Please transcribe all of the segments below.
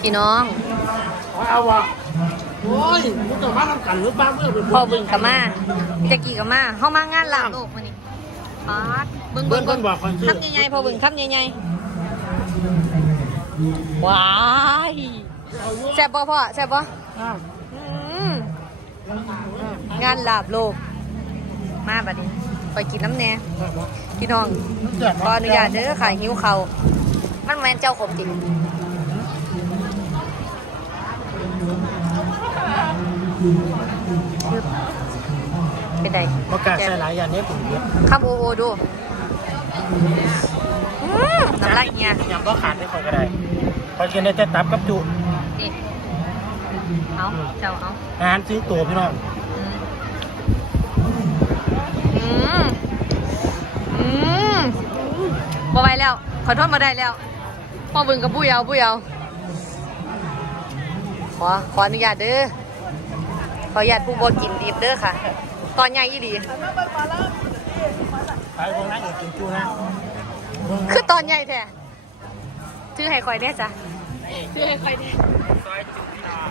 พี่น้องเอาวะโอ้ยมึงจะมาทำกันหรือบ้าเมื่อเป็นพ่อบึงกับมาพี่ตะกี้กับมาเข้ามางานหลังโลกมานี่ปาดบึงเบิ้บึลงเบิ้ลบอกคนชื่อคำใหญ่ๆพ่อบึงคำใหญ่ๆว้ายแซ่บป่พ่อแซ่บป่อืมงานลาบโลก มาบัดนี้ไปกินน้ำแหน่พี่น้องขออนุญาตเด้อค่ะหิวเขาวมันแมนเจ้าขมจริง เป็นไงประกาศใส่หลายอย่างนี้ผมเยอะข้ามโอโอดูอืมน้ำลายเงี้ยยำก็ขาดได้คนก็ได้พอกินได้แต่ตับกับจุนี่เอาเจ้าเอาอาหารซื้อตัวพี่น้องอืมอืมบ่ไหวแล้ว ขอโทษมาได้แล้วพ่อบึงกับปุ้ยเอาปุ้ยเอาขอขออนุญาตเด้อข ออนุญาตผู้บ่กินดิบเด้อค่ะ ตอนใหญ่ยี่ดีไปวงนั้นอย่ากินจุนะคือตอนใหญ่แท้ชื่อให้คอยได้จ้ะชื่อให้คอยได้ซอยจุพี่น้อง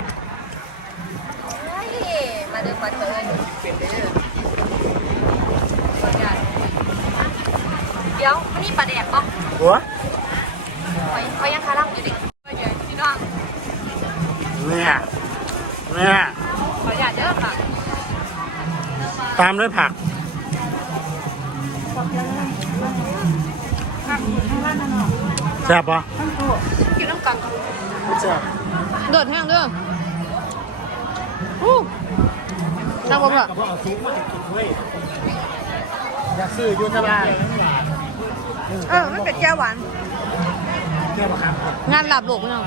มาเดินมาเถินเป็นเด้อขออนุญาตเดี๋ยวมันนี่ปลาแดกป่ะหัวคอยคอยยังคาร่ำอยู่ดิ ตามด้วยผัก แซ่บปะกินน้ำกันแซ่บโดดแห้งเด้ออู้นั่งบ่เพื่อก็เอาซุปมากินเว้ยอยากซื้ออยูทบายเออมันเป็นแก้วหวานเที่ยวครับ งานหลับหลกพี่น้อง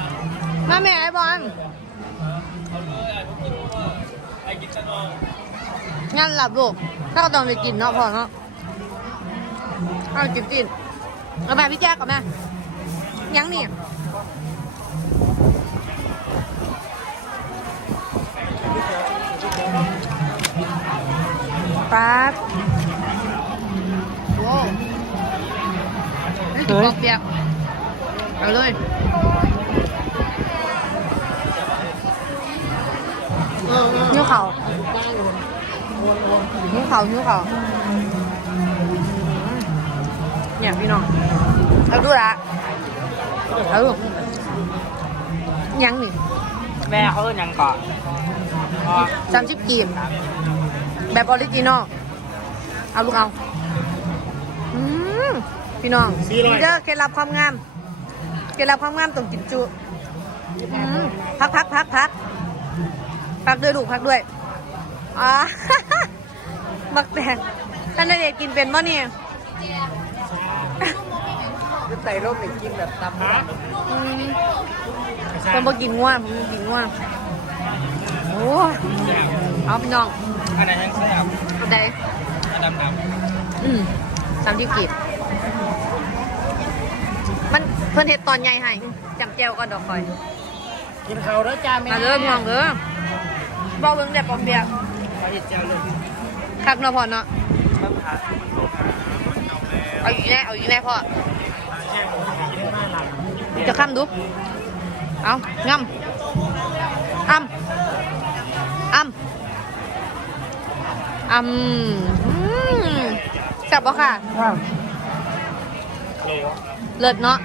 มาแม่ไอ้บอล งานหลับหลกถ้าก็ต้องไปกินเนาะพ่อเนาะเอากินกินเอาแม่พี่แจ๊กกับแม่ยังนี่ปั๊บโว้นี่คือปอกเปียกเอาเลยนิ้วเข่า นิ้วเข่านิ้วเข่าเนี่ยพี่น้องเอาดูละเอาดูยังนี่แม่เขาเอิ้นหยังก่อนสามสิบกีบแบบออริจินอลเอาลูกเอาอืมพี่น้องนี่เด้อเคล็ดลับความงามเคล็ดลับความงามต้องกินจุอืมพักพักพักพักพักด้วยลูกพักด้วย อ่าบักแตงท่านนายเด็กกินเป็นป่ะเนี่ยใส่ร่มหนึ่งกินแบบตำฮะอืมผมบ่กินง่วงผมบ่กินง่วงโอ้ยเอาพี่น้องอันไหนยังแซ่บเอาได้อันดำดอืมสามสิบกีบมันเพิ่นเฮ็ดตอนใหญ่ให้จำแจวก่อนดอกคอยำกินเขาแล้วจ้าแม่ มาเด้อพี่น้องเด้อบอกเบิ่งแต่ปอมเปียกมา เห็ดเจียวเลยคักเนาะพ่อเนาะครับขาเอาแล้วเอาอยู่แน่เอาอยู่แน่พ่อแห้งเยอะมากหลังจะค้ำดูเอางำอ้ำอ้ำอ้ำอืมแซ่บบ่ค่ะว้าวเลิศเนาะ